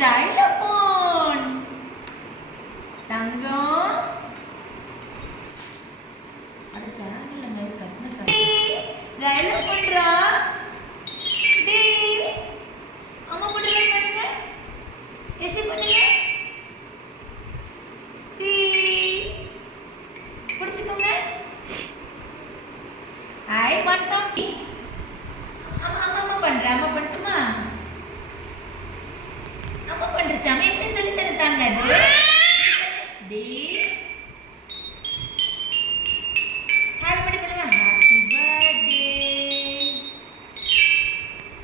xylophone. தங்கம் அட தேங்கலங்க கட்டன xylophone ரா D அம்மா போட்டு பண்ணுங்க எஷி பண்ணுங்க டி புடிச்சுக்கோங்க ஐ ஒன் சவுண்ட் டி அம்மா அம்மா பண்றேன் அம்மா பண்ணட்டுமா அம்மா பண்றேன் அம்மா எப்படி சொல்லி தரதாங்க அது டி ஹாப்பி பர்த்டே பண்ணுங்க ஹாப்பி பர்த்டே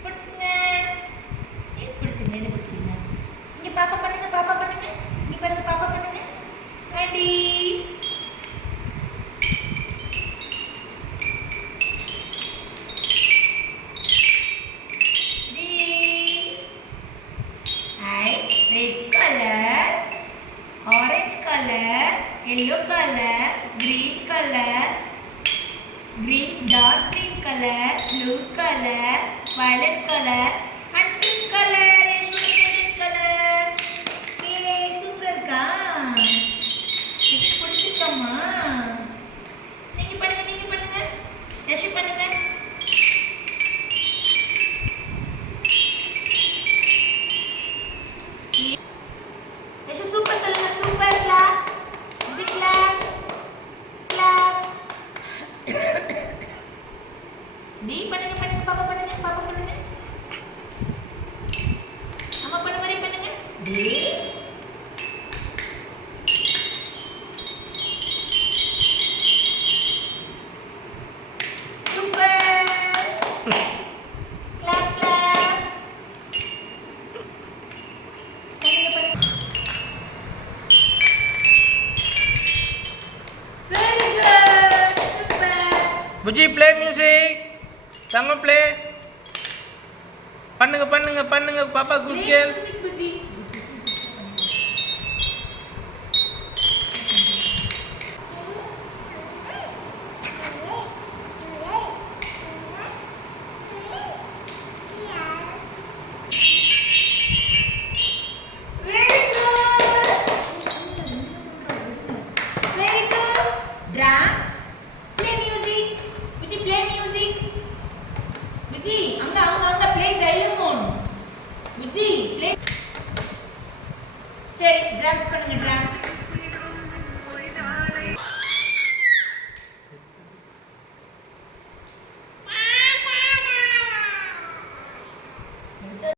புடிச்சுங்க இது புடிச்சுங்க இங்க பாப்பா பண்ணுங்க இங்க பாருங்க பாப்பா பண்ணுங்க ready red color, orange color, yellow color, green color, dark green color, blue color, violet color and pink color. Red colors. Yay, super இருக்கா? இது பிடிச்சிருக்கமா? நீங்க பண்ணுங்க. யஷு பண்ணுங்க. யஷு சூப்பர் சொல்லுங்க சூப்பர் கிளாப் டி பண்ணுங்க பாப்பா பண்ணுங்க அம்மா பண்ண மாதிரி பண்ணுங்க டி super clap very good super Buji play music. Sama play. பண்ணுங்க பாப்பா good girl. music Buji very good drums play music Buji play music Buji அங்க play xylophone Buji play சரி drums பண்ணுங்க drums